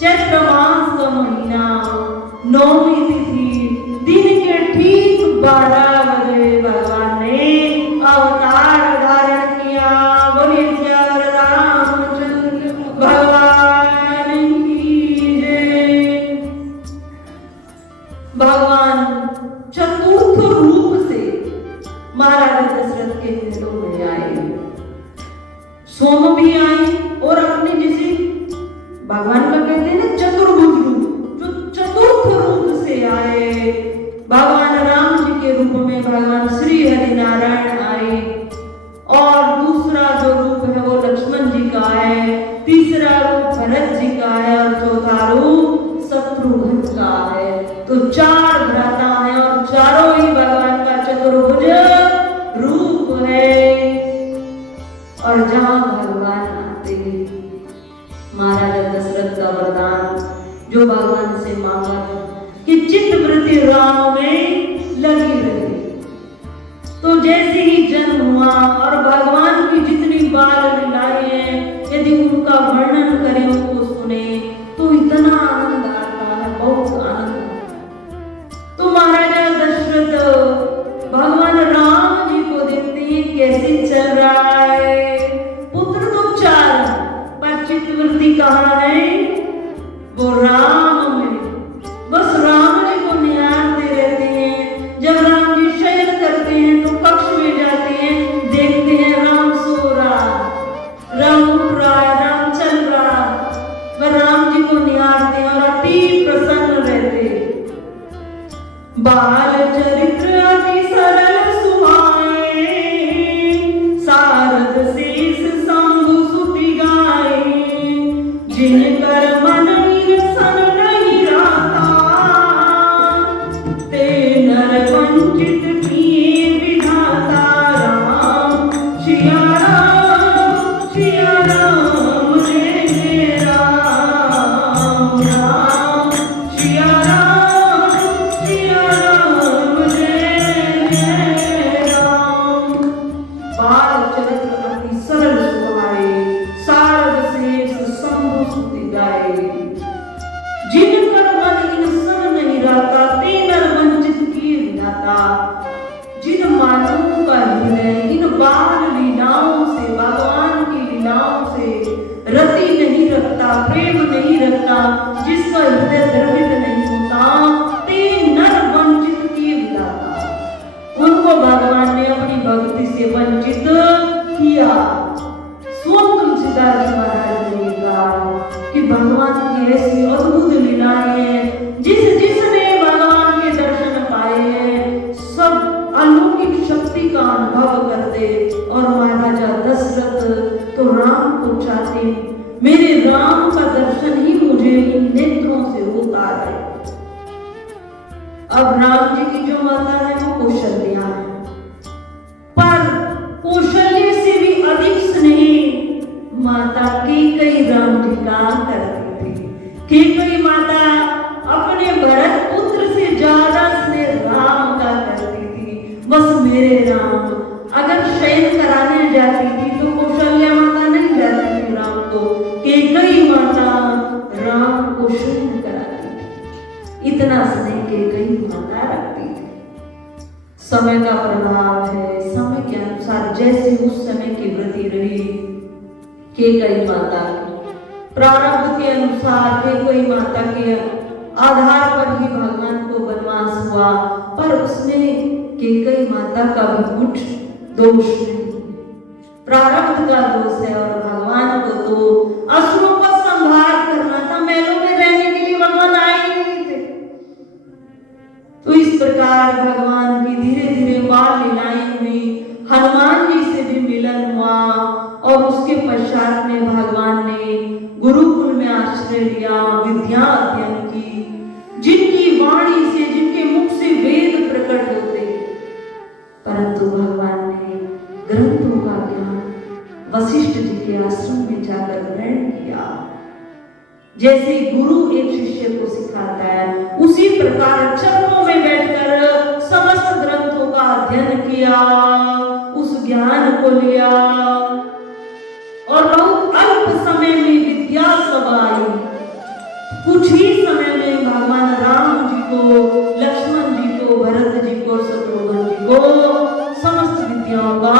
चैत्र मास का महीना, नौवीं तिथि, दिन के ठीक 12 बजे भगवान ने अवतार धारण किया। बोलिए जय रामचंद्र भगवान की जय। भगवान चतुर्थ रूप से महाराजा दशरथ के महलों में आए। सोम भी आई और अपने जैसे भगवान का कहते हैं ना चतुर्भुज रूप, जो चतुर्थ रूप से आए, भगवान राम जी के रूप में भगवान श्री हरि नारायण आए, और दूसरा जो रूप है वो लक्ष्मण जी का है, तीसरा रूप भरत जी का है, और चौथा रूप शत्रुघ्न का है। तो चार भ्राता हैं और चारों ही भगवान का चतुर्भुज रूप है। और जहां भगवान आते हैं, महाराजा दशरथ का वरदान जो भगवान से मांगा कि चित्तवृत्ति राम में लगी रहे, तो जैसे ही जन्म हुआ और भगवान की जितनी बाल लीलाएं हैं, यदि उनका वर्णन करें, उनको सुने, तो इतना आनंद आता है, बहुत आनंद आता है। तो महाराजा दशरथ भगवान राम जी को देखते हैं कैसे चल रहा है, पुत्र तो चार, पर चित्तवृत्ति कहाँ है, वो राम में, बस राम जी को निहारते रहते हैं। जब राम जी शयन करते हैं तो कक्ष में जाते हैं, देखते हैं राम सो रहा, राम उठ रहा है, राम चल रहा, वह राम जी को निहारते हैं और अति प्रसन्न रहते। बाल चरित्र अति सरल सुहाए, सारद शेष शंभु सुति गाए, जिनकर मन विरसन नहीं रहता, ते नर वंचित किए विधाता। राम सिया राम रे राम, राम सिया राम रे राम। बाल चरित्र अति सरल सुहाए, सारद शेष शंभु सुति गाए, जिनकर मन इंसान नहीं रहता, ते नर वंचित किए विधाता। जिन मानवों का हृदय इन बाल लीलाओं से, भगवान की लीलाओं से रति नहीं रखता, प्रेम नहीं रखता, जिसका हृदय द्रवित नहीं होता, ते नर वंचित किए विधाता। उनको भगवान ने अपनी भक्ति से वंचित किया। स्वयं तुलसीदास महाराज ने कहा कि भगवान की ऐसी अद्भुत लीलाएं हैं, जिसने भगवान के दर्शन पाए हैं, सब अलौकिक शक्ति का अनुभव करते। और महाराजा दशरथ तो राम को चाहते, मेरे राम का दर्शन ही मुझे इन नेत्रों से होता है। अब राम जी की जो माता है वो कौशल्या है, पर कौशल्य से भी अधिक स्नेह माता कैकेयी राम जी का करती थी। कैकेयी माता अपने भरत पुत्र से ज्यादा स्नेह राम का करती थी। बस मेरे राम, अगर शयन कराने जाती थी तो कौशल्या माता नहीं जाती थी राम को, कैकेयी माता राम को शयन कराती थी। इतना स्नेह कैकेयी माता रखती थी। समय का प्रभाव है, समय के अनुसार जैसे उस समय की वृत्ति रही कैकेयी माता की, प्रारब्ध के अनुसार कैकेयी माता के आधार पर ही भगवान को वनवास हुआ, पर उसमें कैकेयी माता का भी कुछ दोष नहीं, प्रारब्ध का दोष है। और भगवान को तो असुरों का संहार करना था, महलों में रहने के लिए भगवान आए ही नहीं थे। तो इस प्रकार भगवान की धीरे धीरे बाल लीलाएं हुई, हनुमान जी से भी मिलन हुआ, और उसके पश्चात में भगवान ने गुरुकुल में आश्रय लिया, विद्या अध्ययन की, जिनकी वाणी से, जिनके मुख से वेद प्रकट होते। परंतु भगवान ने ग्रंथों का ज्ञान वशिष्ठ जी के आश्रम में जाकर ग्रहण किया। जैसे गुरु एक शिष्य को सिखाता है, उसी प्रकार चरणों में बैठकर समस्त ग्रंथों का अध्ययन किया, उस ज्ञान को लिया, और बहुत अल्प समय में विद्या सब आई। कुछ ही समय में भगवान राम जी को, लक्ष्मण जी को, भरत जी को, शत्रुघ्न जी को समस्त विद्याओं का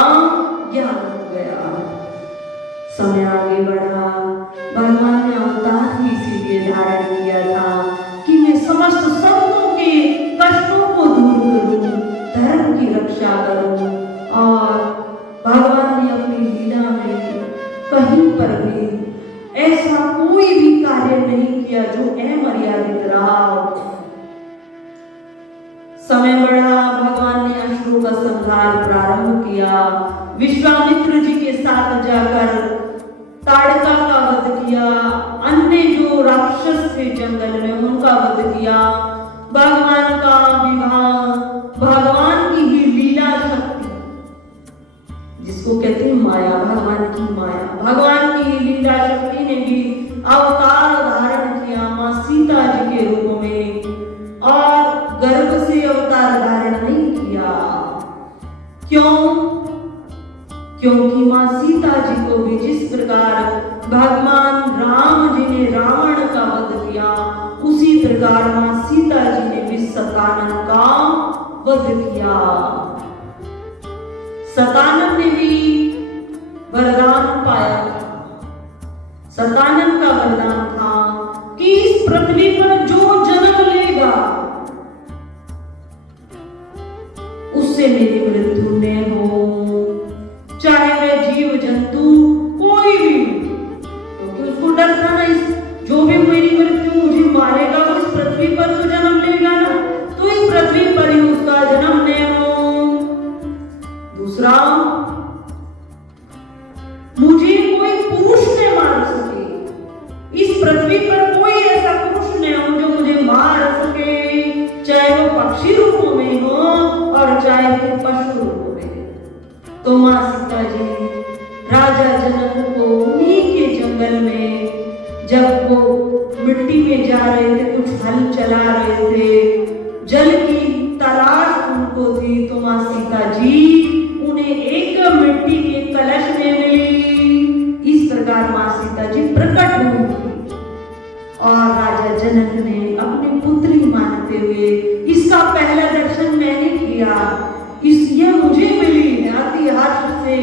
ज्ञान हो गया। समय आगे बढ़ा, भगवान ने अवतार ही इसीलिए धारण किया था कि मैं समस्त संतों के कष्टों को दूर करूं, धर्म की रक्षा करूं। और भगवान ने अपनी लीला में कहीं पर भी ऐसा कोई भी कार्य नहीं किया जो अमर्यादित रहा। समय बढ़ा, भगवान ने असुरों का संहार प्रारंभ किया। विश्वामित्र जी के साथ जाकर ताड़का का वध किया, अन्य जो राक्षस थे जंगल में उनका वध किया। भगवान का विवाह, भगवान की ही लीला शक्ति जिसको कहते हैं माया, भगवान की माया, भगवान की लीला शक्ति ने भी अवतार धारण किया मां सीता जी के रूप में, और गर्भ से अवतार धारण नहीं किया। क्यों? क्योंकि मां सीता जी को भी जिस प्रकार भगवान राम जी ने रावण का वध किया, उसी प्रकार मां सीता जी ने भी सतानन का वध किया। सतानन ने भी वरदान पाया। सतानन का वरदान था कि इस पृथ्वी पर जो जन्म लेगा उससे मेरी मृत्यु न हो, चाहे वह जीव जंतु कोई भी, क्योंकि उसको डर था ना, जो भी मेरी मृत्यु मुझे मारेगा वो इस पृथ्वी पर तो जन्म लेगा ना, तो इस पृथ्वी पर ही उसका जन्म न हो। दूसरा, मुझे कोई पुरुष न मार सके, इस पृथ्वी पर कोई ऐसा पुरुष न हो जो मुझे मार सके, चाहे वो पक्षी रूप में हो और चाहे वो पशु रूप में। तो मां सीता जी राजा जनक को उन्हीं के जंगल में, जब वो मिट्टी में जा रहे थे, कुछ हल चला रहे थे, जल की तलाश उनको थी, तो मां सीता जी उन्हें एक मिट्टी के कलश में मिली। इस प्रकार मां सीता जी प्रकट हुई थी और राजा जनक ने अपनी पुत्री मानते हुए, इसका पहला दर्शन मैंने किया, यह मुझे मिली, अति हर्ष से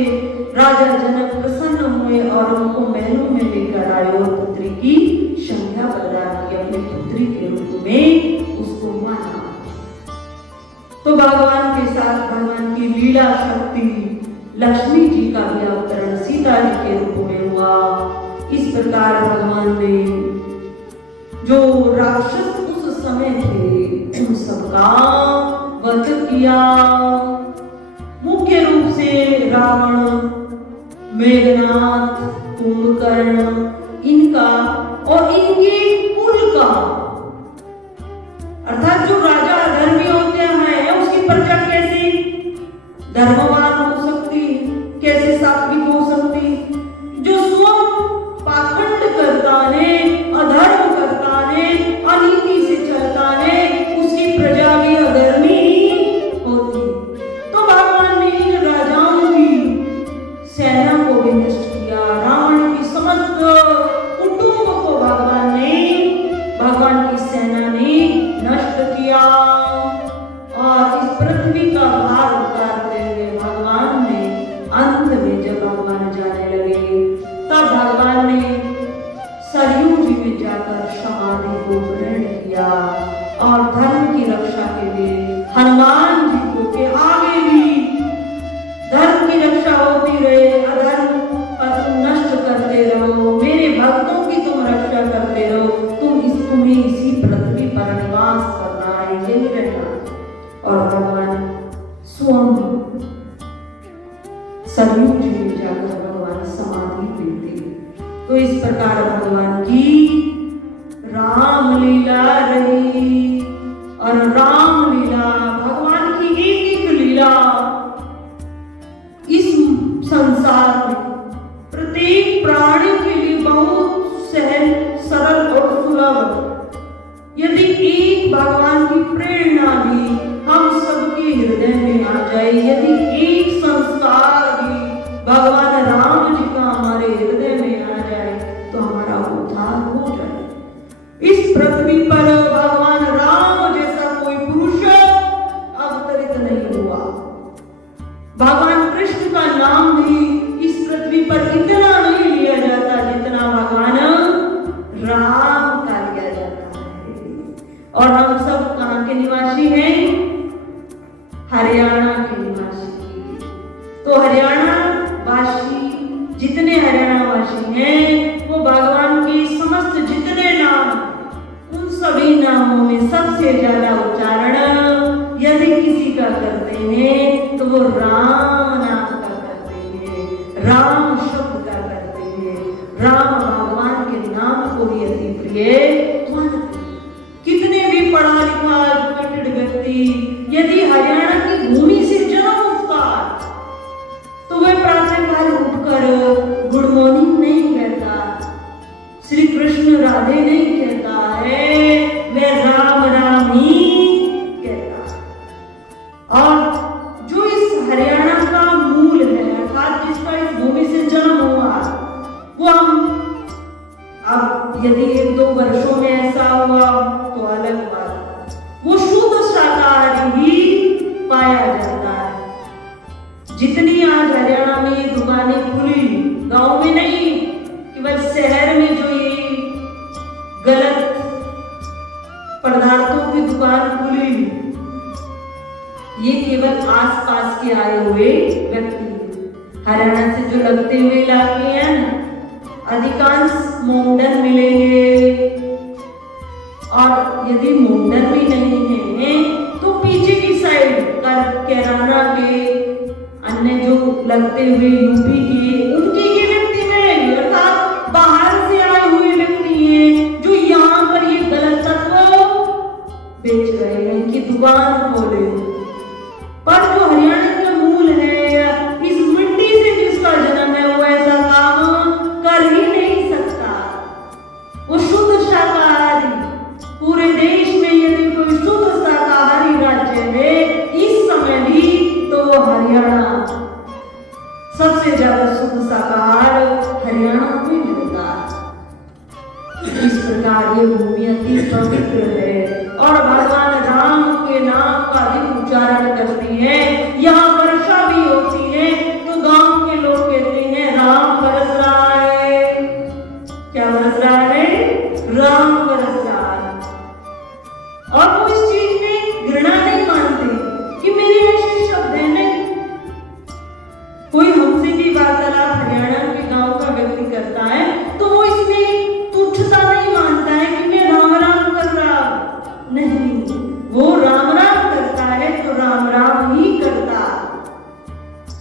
राजा जनक प्रसन्न हुए और उनको महलों में लेकर आए और पुत्री की संज्ञा प्रदान की, अपनी पुत्री के रूप में उसको माना। तो भगवान के साथ भगवान की लीला शक्ति लक्ष्मी जी का भी अवतरण सीता जी के रूप में हुआ। इस प्रकार भगवान ने जो राक्षस उस समय थे उन सबका वध किया। मुख्य रूप से रावण, मेघनाथ, कुंभकर्ण, इनका और इनके कुल का, अर्थात जो राजा अधर्मी होते हैं उसकी प्रजा कैसे धर्मवान हो सकती, कैसे सात्विक हो सकती, जो स्वयं पाखंड करता ने, अधर्म करता ने, अनीति से चलता ने, उसकी प्रजा भी अधर्मी होती। तो भगवान ने इन राजाओं की सेना को भी नष्ट किया, रावण की समस्त कुटुंब को भगवान की सेना ने नष्ट किया, और इस पृथ्वी का भार उतारते हुए भगवान ने अंत में, जब भगवान जाने लगे, तब भगवान ने सरयू जी में जाकर समाधि को ग्रहण किया और धर्म की रक्षा के लिए हनुमान जी को के आगे भी धर्म की रक्षा होती रहे, अधर्म का तुम नष्ट करते रहो, मेरे भक्तों की तुम रक्षा करते रहो, तुम्हें इसी पृथ्वी पर निवास करना है, यही रहना। और भगवान स्वयं सरयू जी में जाकर भगवान समाधि लेते। तो इस प्रकार भगवान की रामलीला रही, और रामलीला भगवान की एक एक लीला इस संसार में प्रत्येक प्राणी के लिए बहुत सहज, सरल और सुलभ। यदि एक भगवान की प्रेरणा भी हम सबके हृदय में आ जाए, यदि एक संस्कार भी भगवान राम जी का हमारे हृदय में आ जाए, तो हमारा उद्धार हो जाए। इस पृथ्वी पर भगवान राम जैसा कोई पुरुष अवतरित नहीं हुआ। भगवान कृष्ण का नाम भी इस पृथ्वी पर इतना नहीं लिया जाता जितना भगवान राम का लिया जाता है। और हम सब कहाँ के निवासी हैं? हरियाणा के निवासी। तो हरियाणा वासी, जितने हरियाणा वासी हैं वो भगवान के समस्त जितने नाम, उन सभी नामों में सबसे ज्यादा उच्चारण यदि किसी का करते हैं तो वो राम नाम का करते हैं, राम शब्द का करते हैं। राम भगवान के नाम को भी अति प्रिय मानते हैं। कितने भी पढ़ा लिखा एजुकेटेड व्यक्ति यदि हरियाणा की भूमि से जन्म उसका, तो वह प्रातःकाल उठकर गुड मॉर्निंग नहीं कहता, श्री कृष्ण राधे नहीं कहता है, वह राम राम ही कहता। और जो इस हरियाणा का मूल है, अर्थात जिसका इस भूमि से जन्म हुआ, वो हम अब यदि 1-2 वर्षों में ऐसा हुआ तो अलग बात, वो शुद्ध शाकाहारी ही पाया जाता है। जितनी आज हरियाणा में ये दुकानें खुली, गांव में नहीं, केवल शहर में जो ये गलत पदार्थों की दुकान खुली, ये केवल आसपास के आए हुए व्यक्ति। हरियाणा से जो लगते हुए इलाके हैं ना, अधिकांश मोमडन मिलेंगे, और यदि मोमडन भी नहीं है तो पीछे की साइड कैराना के अन्य जो लगते हुए यूपी के, उनके ये व्यक्ति मिलेंगे, अर्थात बाहर से आए हुए व्यक्ति हैं जो यहाँ पर ये गलत तत्व बेच रहे हैं, इनकी दुकान खोले। पर जो हरियाणा का मूल है, इस मिट्टी से जिसका जन्म है, वो ऐसा काम कर ही नहीं सकता। वो शुद्ध शाकाहारी, पूरे देश में यदि कोई शुद्ध शाकाहारी राज्य है इस समय भी, तो वो हरियाणा। सबसे ज्यादा शुद्ध शाकाहार हरियाणा में मिलता। इस प्रकार ये भूमि अति पवित्र है और भगवान राम के नाम का भी उच्चारण करती है। यहाँ वर्षा भी होती है तो गांव के लोग कहते हैं राम बरस रहा है। क्या बरस रहा है? राम बरस रहा है। और वो इस चीज में घृणा नहीं मानते कि मेरे ऐसे शब्द है। नहीं, कोई हमसे भी वार्तालाप हरियाणा के गांव का व्यक्ति करता है तो वो इसमें तुच्छता नहीं मानता है कि मैं राम राम कर रहा, नहीं, वो राम राम करता है तो राम राम ही करता,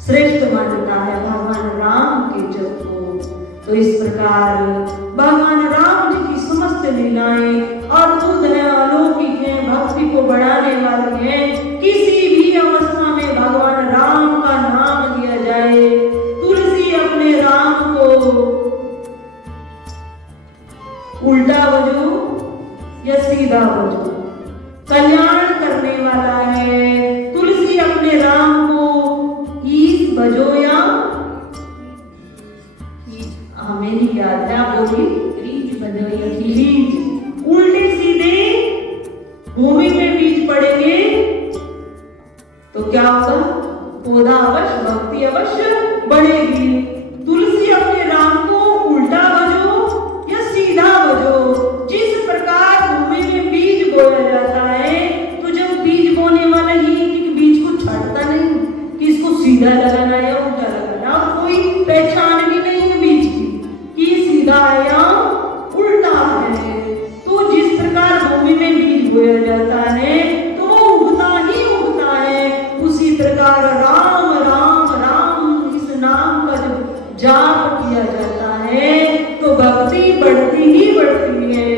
श्रेष्ठ मानता है भगवान राम के जप को। तो इस प्रकार भगवान राम जी की समस्त लीलाएं अद्भुत है, अलौकिक है, भक्ति को बढ़ाने वाली है। किसी भी अवस्था में भगवान राम का नाम लिया जाए, तुलसी अपने राम को उल्टा बजो या सीधा बजो, कल्याण करने वाला है। तुलसी अपने राम को ईस बजो या हमें नहीं याद है, आप बोलिए, रीज बजो या रीज, उल्टे सीधे भूमि में बीज पड़ेंगे तो क्या होगा? पौधा अवश्य, भक्ति अवश्य बढ़ेगी। तुलसी अपने राम को उल्टा बजो या सीधा बजो। जिस प्रकार भूमि में बीज बोया जाता है तो जब बीज बोने वाला ही एक बीज को छाटता नहीं कि इसको सीधा लगाना या उल्टा लगाना, और कोई पहचान भी नहीं है बीज की कि सीधा है या उल्टा है। तो जिस प्रकार भूमि में बीज बोया जाता है तो वो उगता ही उगता है। उसी प्रकार राम राम राम इस नाम का जब जाप किया जाता है तो भक्ति बढ़ती ही बढ़ती है,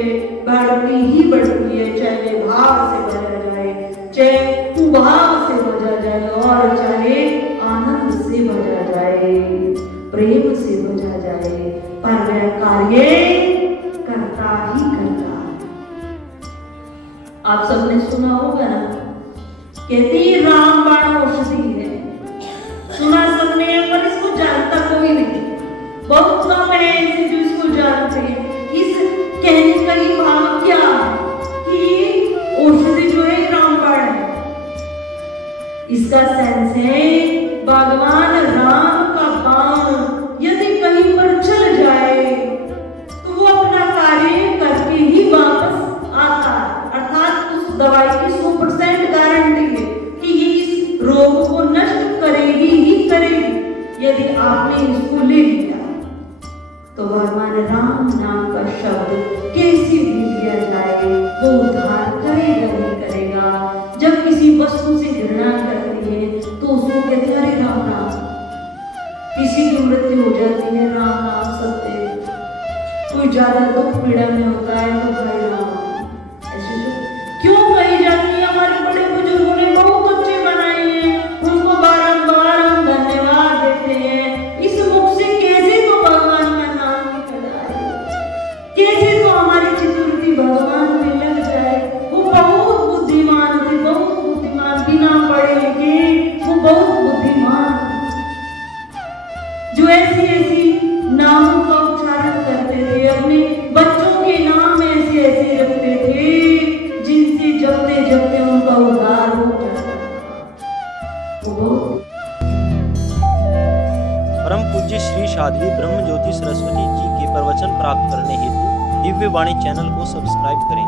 बढ़ती ही बढ़ती है। चाहे भाव से बजा जाए, चाहे कुभाव से बजा जाए, और चाहे आनंद से बजा जाए, प्रेम से बजा जाए, पर वह कार्य करता ही करता। आप सबने सुना होगा ना, कहती रामबाण औषधि है, सुना सबने, पर इसको जानता कोई नहीं, बहुत कम है ऐसे जो इसको जानते हैं। इस कहने का ही भाव क्या कि औषधि जो है रामबाण है, इसका सेंस है भगवान राम का बाण यदि कहीं पर चल जाए तो वो अपना कार्य करके ही वापस आता है, अर्थात उस दवाई की 100% गारंटी है कि ये इस रोग को नष्ट करेगी ही करेगी। यदि आपने इसको ले लिया तो भगवान राम नाम का शब्द कैसे भी लिया जाए वो उद्धार करेगा ही करेगा। जब किसी वस्तु से घृणा करती है तो उसको कहते हैं अरे राम राम, किसी की मृत्यु हो जाती है राम नाम सत्य, कोई ज्यादा दुख पीड़ा में होता है तो भाई राम, ऐसे क्यों कही जाती है। हमारे बड़े बुजुर्गों ने बहुत अच्छे बनाए हैं, उनको बारंबार हम धन्यवाद देते हैं। इस मुख से कैसे तो भगवान का नाम निकल आए, कैसे तो हमारी चतुर्थी भगवान में लग जाए। वो बहुत बुद्धिमान थे, बहुत बुद्धिमान, बिना पढ़े लिखे वो बहुत बुद्धिमान, जो ऐसी ऐसी नामों का उच्चारण करते थे, अपने बच्चों के नाम ऐसे ऐसे रखते थे जिनसे जपते जपते उनका उद्धार हो जाता था। परम पूज्य श्री साध्वी ब्रह्म ज्योति सरस्वती जी के प्रवचन प्राप्त करने हेतु दिव्य वाणी चैनल को सब्सक्राइब करें।